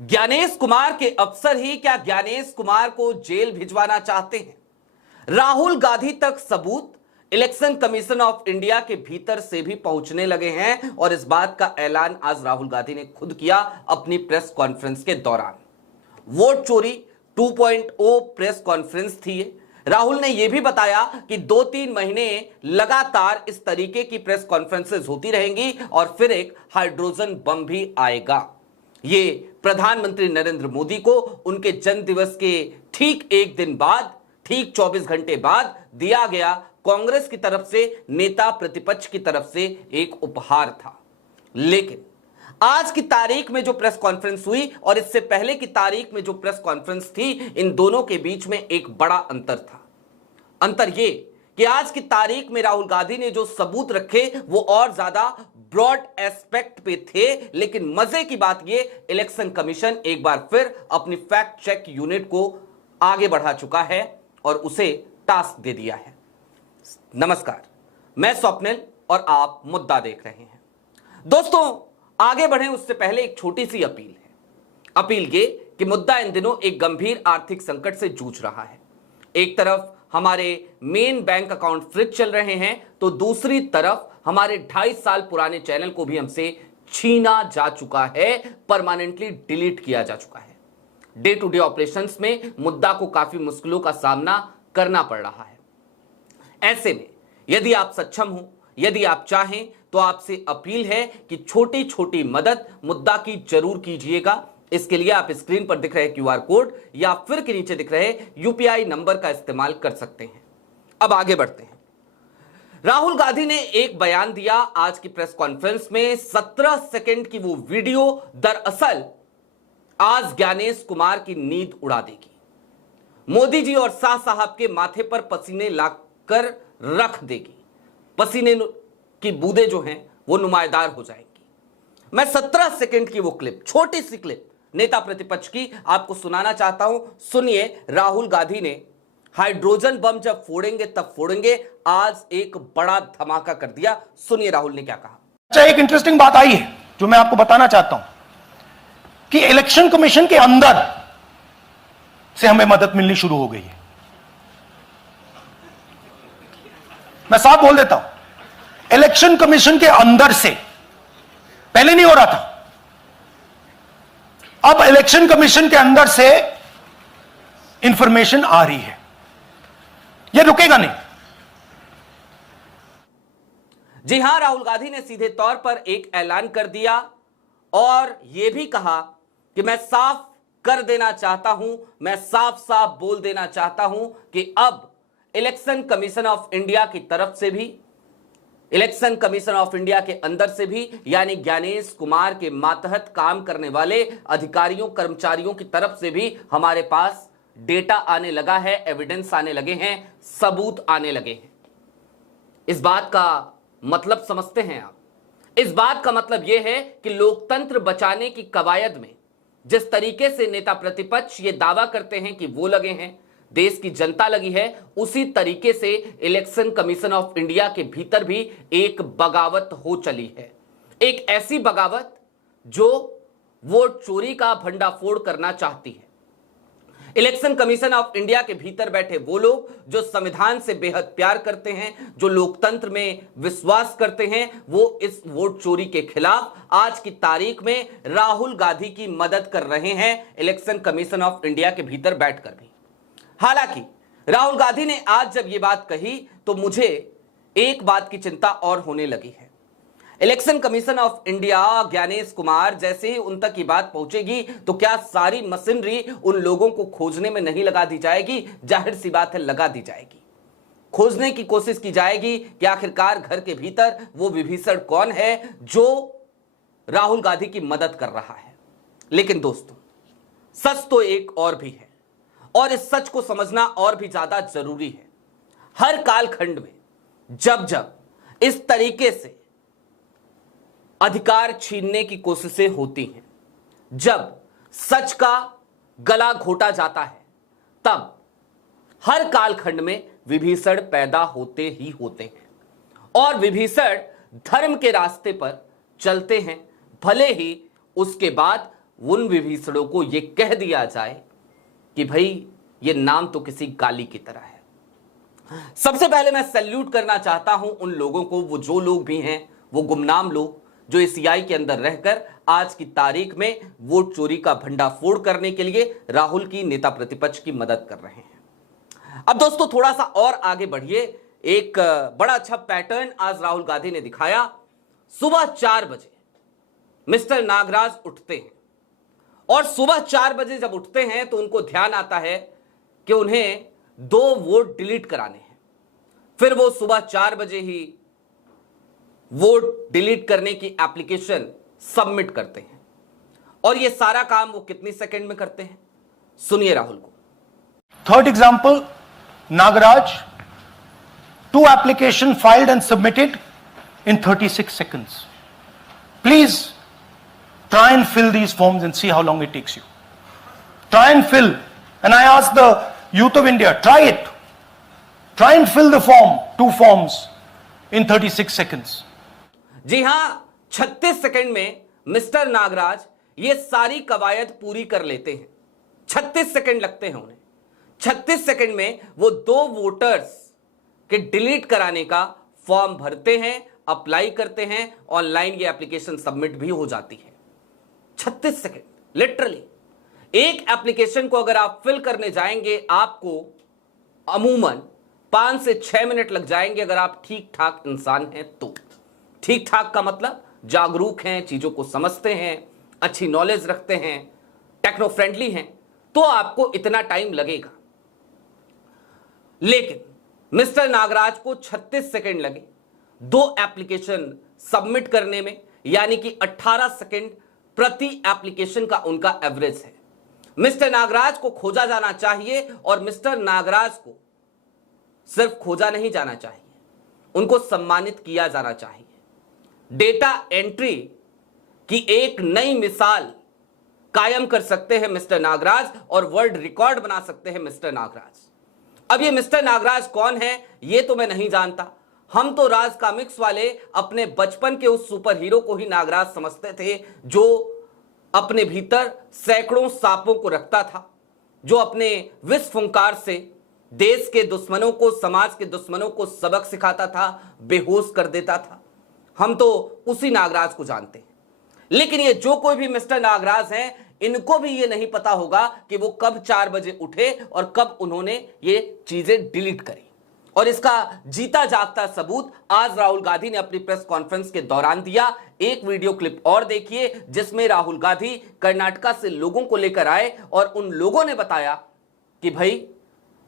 ज्ञानेश कुमार के अफसर ही क्या ज्ञानेश कुमार को जेल भिजवाना चाहते हैं? राहुल गांधी तक सबूत इलेक्शन कमीशन ऑफ इंडिया के भीतर से भी पहुंचने लगे हैं और इस बात का ऐलान आज राहुल गांधी ने खुद किया अपनी प्रेस कॉन्फ्रेंस के दौरान। वोट चोरी 2.0 प्रेस कॉन्फ्रेंस थी ये। राहुल ने यह भी बताया कि 2-3 महीने लगातार इस तरीके की प्रेस कॉन्फ्रेंसेस होती रहेंगी और फिर एक हाइड्रोजन बम भी आएगा। ये प्रधानमंत्री नरेंद्र मोदी को उनके जन्मदिवस के ठीक एक दिन बाद, ठीक 24 घंटे बाद दिया गया कांग्रेस की तरफ से, नेता प्रतिपक्ष की तरफ से एक उपहार था। लेकिन आज की तारीख में जो प्रेस कॉन्फ्रेंस हुई और इससे पहले की तारीख में जो प्रेस कॉन्फ्रेंस थी, इन दोनों के बीच में एक बड़ा अंतर था। अंतर यह कि आज की तारीख में राहुल गांधी ने जो सबूत रखे वो और ज्यादा ब्रॉड एस्पेक्ट पे थे, लेकिन मजे की बात यह, इलेक्शन कमीशन एक बार फिर अपनी फैक्ट चेक यूनिट को आगे बढ़ा चुका है और उसे टास्क दे दिया है। नमस्कार, मैं स्वप्निल और आप मुद्दा देख रहे हैं। दोस्तों, आगे बढ़े उससे पहले एक छोटी सी अपील है। अपील ये कि मुद्दा इन दिनों एक गंभीर आर्थिक संकट से जूझ रहा है। एक तरफ हमारे मेन बैंक अकाउंट फ्रीज चल रहे हैं, तो दूसरी तरफ हमारे 2.5 साल पुराने चैनल को भी हमसे छीना जा चुका है, परमानेंटली डिलीट किया जा चुका है। डे टू डे ऑपरेशंस में मुद्दा को काफी मुश्किलों का सामना करना पड़ रहा है। ऐसे में यदि आप सक्षम हो, यदि आप चाहें, तो आपसे अपील है कि छोटी छोटी मदद मुद्दा की जरूर कीजिएगा। इसके लिए आप स्क्रीन पर दिख रहे क्यूआर कोड या फिर के नीचे दिख रहे यूपीआई नंबर का इस्तेमाल कर सकते हैं। अब आगे बढ़ते हैं। राहुल गांधी ने एक बयान दिया आज की प्रेस कॉन्फ्रेंस में। 17 सेकंड की वो वीडियो दरअसल आज ज्ञानेश कुमार की नींद उड़ा देगी। मोदी जी और शाह साहब के माथे पर पसीने लाकर रख देगी। पसीने की बूंदें जो हैं वो नुमायादार हो जाएंगी। मैं 17 सेकंड की वो क्लिप, छोटी सी क्लिप नेता प्रतिपक्ष की आपको सुनाना चाहता हूं। सुनिए, राहुल गांधी ने हाइड्रोजन बम जब फोड़ेंगे तब फोड़ेंगे, आज एक बड़ा धमाका कर दिया। सुनिए राहुल ने क्या कहा। अच्छा, एक इंटरेस्टिंग बात आई है जो मैं आपको बताना चाहता हूं कि इलेक्शन कमीशन के अंदर से हमें मदद मिलनी शुरू हो गई है। मैं साफ बोल देता हूं, इलेक्शन कमीशन के अंदर से, पहले नहीं हो रहा था, अब इलेक्शन कमीशन के अंदर से इंफॉर्मेशन आ रही है। यह रुकेगा नहीं। जी हां, राहुल गांधी ने सीधे तौर पर एक ऐलान कर दिया और यह भी कहा कि मैं साफ कर देना चाहता हूं, मैं साफ साफ बोल देना चाहता हूं कि अब इलेक्शन कमीशन ऑफ इंडिया की तरफ से भी, इलेक्शन कमीशन ऑफ इंडिया के अंदर से भी, यानी ज्ञानेश कुमार के मातहत काम करने वाले अधिकारियों कर्मचारियों की तरफ से भी हमारे पास डेटा आने लगा है, एविडेंस आने लगे हैं, सबूत आने लगे हैं। इस बात का मतलब समझते हैं आप? इस बात का मतलब यह है कि लोकतंत्र बचाने की कवायद में जिस तरीके से नेता प्रतिपक्ष ये दावा करते हैं कि वो लगे हैं, देश की जनता लगी है, उसी तरीके से इलेक्शन कमीशन ऑफ इंडिया के भीतर भी एक बगावत हो चली है। एक ऐसी बगावत जो वोट चोरी का भंडाफोड़ करना चाहती है। इलेक्शन कमीशन ऑफ इंडिया के भीतर बैठे वो लोग जो संविधान से बेहद प्यार करते हैं, जो लोकतंत्र में विश्वास करते हैं, वो इस वोट चोरी के खिलाफ आज की तारीख में राहुल गांधी की मदद कर रहे हैं, इलेक्शन कमीशन ऑफ इंडिया के भीतर बैठकर भी। हालांकि राहुल गांधी ने आज जब ये बात कही तो मुझे एक बात की चिंता और होने लगी है। Election Commission of India, Gyanesh Kumar, जैसे ही उन तक ये बात पहुंचेगी तो क्या सारी मशीनरी उन लोगों को खोजने में नहीं लगा दी जाएगी? जाहिर सी बात है, लगा दी जाएगी। खोजने की कोशिश की जाएगी कि आखिरकार घर के भीतर वो विभीषण कौन है जो राहुल गांधी की मदद कर रहा है। लेकिन दोस्तों, सच तो एक और भी है और इस सच को समझना और भी ज्यादा जरूरी है। हर कालखंड में जब जब इस तरीके से अधिकार छीनने की कोशिशें होती हैं, जब सच का गला घोटा जाता है, तब हर कालखंड में विभीषण पैदा होते ही होते हैं और विभीषण धर्म के रास्ते पर चलते हैं, भले ही उसके बाद उन विभीषणों को यह कह दिया जाए कि भाई ये नाम तो किसी गाली की तरह है। सबसे पहले मैं सैल्यूट करना चाहता हूं उन लोगों को, वो जो लोग भी हैं, वो गुमनाम लोग जो इस सीआई के अंदर रहकर आज की तारीख में वोट चोरी का भंडाफोड़ करने के लिए राहुल की नेता प्रतिपक्ष की मदद कर रहे हैं। अब दोस्तों थोड़ा सा और आगे बढ़िए। एक बड़ा अच्छा पैटर्न आज राहुल गांधी ने दिखाया। सुबह 4 बजे मिस्टर नागराज उठते हैं और सुबह 4 बजे जब उठते हैं तो उनको ध्यान आता है कि उन्हें 2 वोट डिलीट कराने हैं। फिर वो सुबह 4 बजे ही वोट डिलीट करने की एप्लीकेशन सबमिट करते हैं। और ये सारा काम वो कितनी सेकंड में करते हैं, सुनिए राहुल को। Third example, Nagaraj, 2 application filed and submitted in 36 seconds. Please try and fill these forms and see how long it takes you. Try and fill. And I ask the youth of India, try it. Try and fill the form, 2 forms in 36 seconds. जी हां, 36 second में mister Nagraj ये सारी कवायद पूरी कर लेते हैं। 36 second लगते हैं उन्हें। 36 सेकंड में वो 2 वोटर्स के डिलीट कराने का फॉर्म भरते हैं, अप्लाई करते हैं, ऑनलाइन ये एप्लीकेशन सबमिट भी हो जाती है। 36 सेकंड, लिटरली। एक एप्लीकेशन को अगर आप फिल करने जाएंगे आपको अमूमन 5 से 6 मिनट लग जाएंगे, अगर आप ठीक ठाक इंसान हैं तो। ठीक ठाक का मतलब जागरूक हैं, चीजों को समझते हैं, अच्छी नॉलेज रखते हैं, टेक्नो फ्रेंडली हैं, तो आपको इतना टाइम लगेगा। लेकिन मिस्टर नागराज को 36 सेकंड लगे 2 एप्लीकेशन सबमिट करने में, यानी कि 18 सेकंड प्रति एप्लीकेशन का उनका एवरेज है। मिस्टर नागराज को खोजा जाना चाहिए और मिस्टर नागराज को सिर्फ खोजा नहीं जाना चाहिए, उनको सम्मानित किया जाना चाहिए। डेटा एंट्री की एक नई मिसाल कायम कर सकते हैं मिस्टर नागराज और वर्ल्ड रिकॉर्ड बना सकते हैं मिस्टर नागराज। अब ये मिस्टर नागराज कौन है ये तो मैं नहीं जानता। हम तो राज कॉमिक्स वाले अपने बचपन के उस सुपर हीरो को ही नागराज समझते थे, जो अपने भीतर सैकड़ों सांपों को रखता था, जो अपने विष फुंकार से देश के दुश्मनों को, समाज के दुश्मनों को सबक सिखाता था, बेहोश कर देता था। हम तो उसी नागराज को जानते हैं। लेकिन ये जो कोई भी मिस्टर नागराज हैं, इनको भी ये नहीं पता होगा कि वो कब 4 बजे उठे और कब उन्होंने ये चीजें डिलीट करी। और इसका जीता जागता सबूत आज राहुल गांधी ने अपनी प्रेस कॉन्फ्रेंस के दौरान दिया। एक वीडियो क्लिप और देखिए जिसमें राहुल गांधी कर्नाटका से लोगों को लेकर आए और उन लोगों ने बताया कि भाई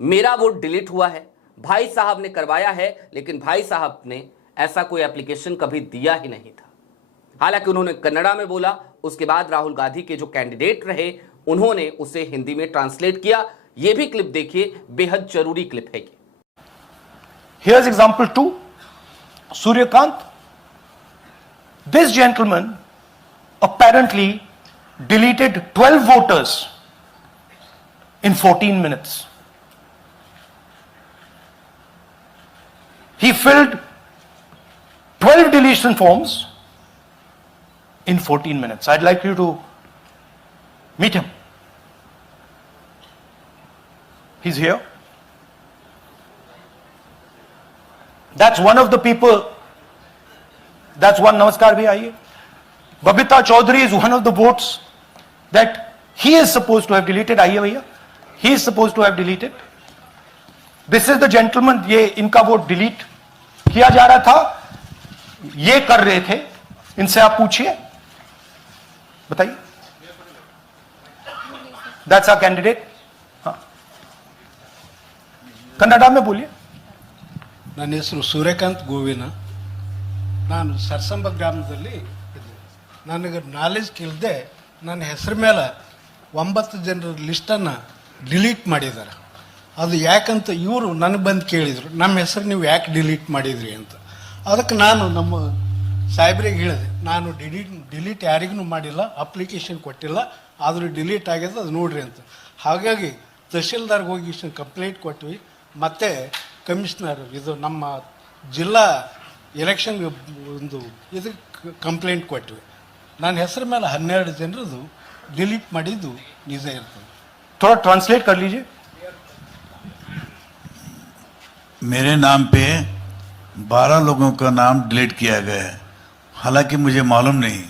मेरा वोट डिलीट हुआ है, भाई साहब ने करवाया है, लेकिन भाई साहब ने ऐसा कोई एप्लीकेशन कभी दिया ही नहीं था। हालांकि उन्होंने कन्नड़ा में बोला, उसके बाद राहुल गांधी के जो कैंडिडेट रहे उन्होंने उसे हिंदी में ट्रांसलेट किया। यह भी क्लिप देखिए, बेहद जरूरी क्लिप है। Here's example 2, Suryakant. This gentleman apparently deleted 12 voters in 14 minutes. He filled 12 deletion forms in 14 minutes. I'd like you to meet him. He's here. That's one of the people. That's one. Namaskar bhi aiye. Babita Chaudhary is one of the votes that he is supposed to have deleted. Aiye bhaiya. He is supposed to have deleted. This is the gentleman. ये इनका vote delete किया जा रहा था, ये कर रहे थे। इनसे आप पूछिए, बताइए। That's our candidate. हाँ, कन्नड़ा में बोलिए। ನನ್ನ ಹೆಸರು ಸೂರ್ಯಕಾಂತ್ ಗೋವಿನ. ನಾನು ಸರ್ಸಂಬ ಗ್ರಾಮದಲ್ಲಿ ಇದ್ದೆ. ನನಗೆ ನಾಲೆಜ್ ಕೇಳಿದೆ, ನನ್ನ ಹೆಸರು ಮೇಲೆ 9 ಜನರ ಲಿಸ್ಟನ್ನು ಡಿಲೀಟ್ ಮಾಡಿದ್ದಾರೆ. ಅದು ಯಾಕಂತ ಇವರು ನನಗೆ ಬಂದು ಕೇಳಿದರು, ನಮ್ಮ ಹೆಸರು ನೀವು ಯಾಕೆ ಡಿಲೀಟ್ ಮಾಡಿದ್ರಿ ಅಂತ. ಅದಕ್ಕೆ ನಾನು ನಮ್ಮ ಸಾಹೇಬ್ರಿಗೆ ಹೇಳಿದೆ, ನಾನು ಡಿಲೀಟ್ ಯಾರಿಗೂ ಮಾಡಿಲ್ಲ, ಅಪ್ಲಿಕೇಶನ್ ಕೊಟ್ಟಿಲ್ಲ, ಆದರೂ ಡಿಲೀಟ್ ಆಗಿದೆ, ಅದು ನೋಡ್ರಿ ಅಂತ. ಹಾಗಾಗಿ ತಹಶೀಲ್ದಾರ್ಗೆ ಹೋಗಿ ಕಂಪ್ಲೇಂಟ್ ಕೊಟ್ವಿ. ಮತ್ತು ಕಮಿಷನರ್, ಇದು ನಮ್ಮ ಜಿಲ್ಲಾ ಎಲೆಕ್ಷನ್ಗೆ ಒಂದು ಇದಕ್ಕೆ ಕಂಪ್ಲೇಂಟ್ ಕೊಟ್ವಿ. ನನ್ನ ಹೆಸರು ಮೇಲೆ 12 ಜನರದು ಡಿಲೀಟ್ ಮಾಡಿದ್ದು ನಿಜ ಇರ್ತದೆ. थोड़ा ट्रांसलेट कर लीजिए. मेरे नाम पे 12 लोगों का नाम डिलीट किया गया है, हालांकि मुझे मालूम नहीं.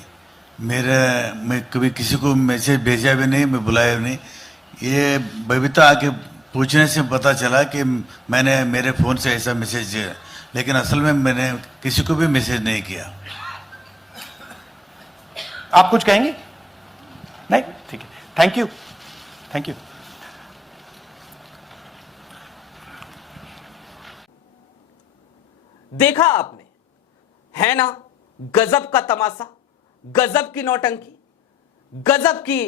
मैं कभी किसी को मैसेज भेजा भी नहीं, मैं बुलाया भी नहीं. ये बबीता आके पूछने से पता चला कि मैंने मेरे फ़ोन से ऐसा मैसेज किया, लेकिन असल में मैंने किसी को भी मैसेज नहीं किया. आप कुछ कहेंगे? नहीं, ठीक है. Thank you. Thank you. देखा आपने, है ना, गजब का तमाशा, गजब की नौटंकी, गजब की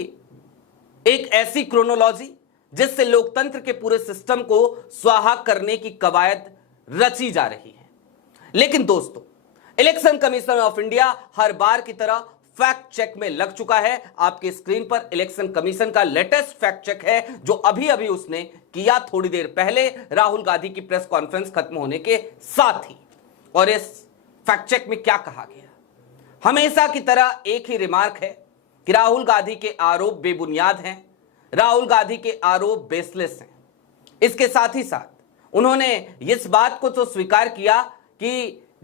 एक ऐसी क्रोनोलॉजी जिससे लोकतंत्र के पूरे सिस्टम को स्वाहा करने की कवायद रची जा रही है. लेकिन दोस्तों, इलेक्शन कमीशन ऑफ इंडिया हर बार की तरह फैक्ट चेक में लग चुका है. आपके स्क्रीन पर इलेक्शन कमीशन का लेटेस्ट फैक्ट चेक है जो अभी अभी उसने किया थोड़ी देर पहले राहुल गांधी की प्रेस कॉन्फ्रेंस खत्म होने के साथ ही. और इस फैक्ट चेक में क्या कहा गया? हमेशा की तरह एक ही रिमार्क है कि राहुल गांधी के आरोप बेबुनियाद हैं, राहुल गांधी के आरोप बेसलेस हैं. इसके साथ ही साथ उन्होंने इस बात को तो स्वीकार किया कि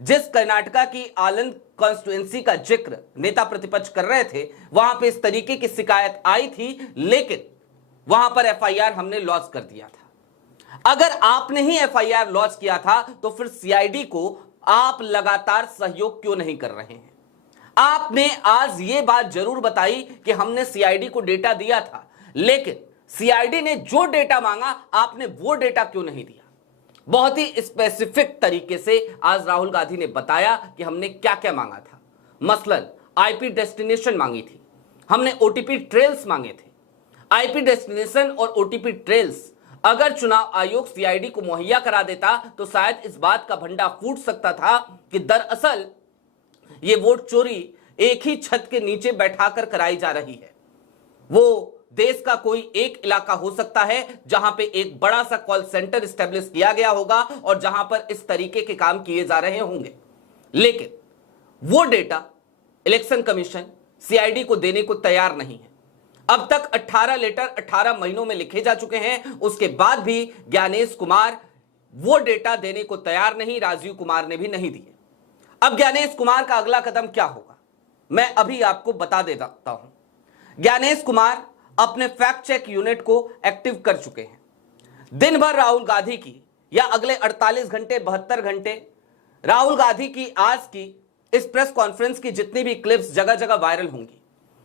जिस कर्नाटका की आलंद कॉन्स्टिट्यूएंसी का जिक्र नेता प्रतिपक्ष कर रहे थे, वहां पे इस तरीके की शिकायत आई थी, लेकिन वहां पर एफआईआर हमने लॉन्च कर दिया था. अगर आपने ही एफआईआर लॉन्च किया था तो फिर सीआईडी को आप लगातार सहयोग क्यों नहीं कर रहे हैं? आपने आज यह बात जरूर बताई कि हमने सीआईडी को डेटा दिया था, लेकिन सीआईडी ने जो डेटा मांगा आपने वो डेटा क्यों नहीं दिया? बहुत ही स्पेसिफिक तरीके से आज राहुल गांधी ने बताया कि हमने क्या क्या मांगा था. मसलन आईपी डेस्टिनेशन मांगी थी, हमने ओटीपी ट्रेल्स मांगे थे. आईपी डेस्टिनेशन और ओटीपी ट्रेल्स अगर चुनाव आयोग सीआईडी को मुहैया करा देता तो शायद इस बात का भंडा फूट सकता था कि दरअसल ये वोट चोरी एक ही छत के नीचे बैठाकर कराई जा रही है. वो देश का कोई एक इलाका हो सकता है जहां पे एक बड़ा सा कॉल सेंटर स्टैब्लिश किया गया होगा और जहां पर इस तरीके के काम किए जा रहे होंगे. लेकिन वो डेटा इलेक्शन कमीशन सीआईडी को देने को तैयार नहीं है. अब तक 18 लेटर 18 महीनों में लिखे जा चुके हैं, उसके बाद भी ज्ञानेश कुमार वो डेटा देने को तैयार नहीं, राजीव कुमार ने भी नहीं दिए. अब ज्ञानेश कुमार का अगला कदम क्या होगा मैं अभी आपको बता देता हूं. ज्ञानेश कुमार अपने फैक्ट चेक यूनिट को एक्टिव कर चुके हैं. दिन भर राहुल गांधी की या अगले 48 घंटे 72 घंटे राहुल गांधी की आज की इस प्रेस कॉन्फ्रेंस की जितनी भी क्लिप्स जगह जगह वायरल होंगी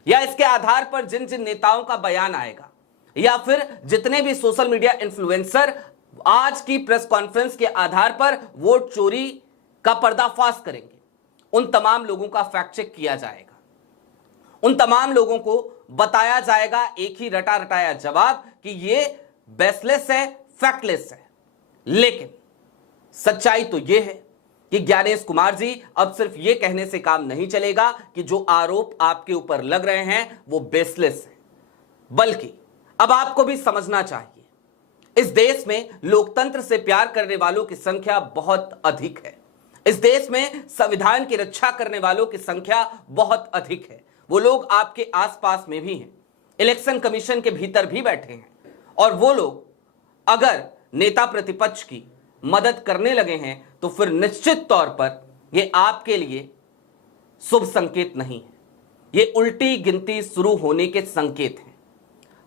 या इसके आधार पर जिन जिन नेताओं का बयान आएगा या फिर जितने भी सोशल मीडिया इन्फ्लुएंसर आज की प्रेस कॉन्फ्रेंस के आधार पर वोट चोरी का पर्दाफाश करेंगे, उन तमाम लोगों का फैक्ट चेक किया जाएगा. उन तमाम लोगों को बताया जाएगा एक ही रटा रटाया जवाब कि ये बेसलेस है, फैक्टलेस है. लेकिन सच्चाई तो ये है कि ज्ञानेश कुमार जी अब सिर्फ ये कहने से काम नहीं चलेगा कि जो आरोप आपके ऊपर लग रहे हैं वो बेसलेस है, बल्कि अब आपको भी समझना चाहिए इस देश में लोकतंत्र से प्यार करने वालों की संख्या बहुत अधिक है. इस देश में संविधान की रक्षा करने वालों की संख्या बहुत अधिक है. वो लोग आपके आसपास में भी हैं, इलेक्शन कमीशन के भीतर भी बैठे हैं. और वो लोग अगर नेता प्रतिपक्ष की मदद करने लगे हैं तो फिर निश्चित तौर पर ये आपके लिए शुभ संकेत नहीं है, ये उल्टी गिनती शुरू होने के संकेत हैं.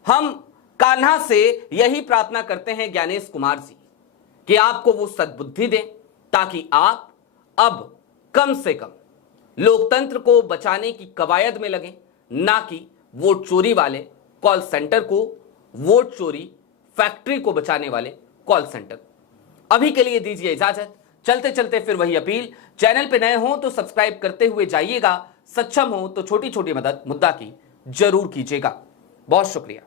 हम कान्हा से यही प्रार्थना करते हैं ज्ञानेश कुमार जी कि आपको वो सद्बुद्धि दें ताकि आप अब कम से कम लोकतंत्र को बचाने की कवायद में लगे, ना कि वोट चोरी वाले कॉल सेंटर को, वोट चोरी फैक्ट्री को बचाने वाले कॉल सेंटर. अभी के लिए दीजिए इजाजत. चलते चलते फिर वही अपील, चैनल पे नए हो तो सब्सक्राइब करते हुए जाइएगा, सक्षम हो तो छोटी छोटी मदद मुद्दा की जरूर कीजिएगा. बहुत शुक्रिया.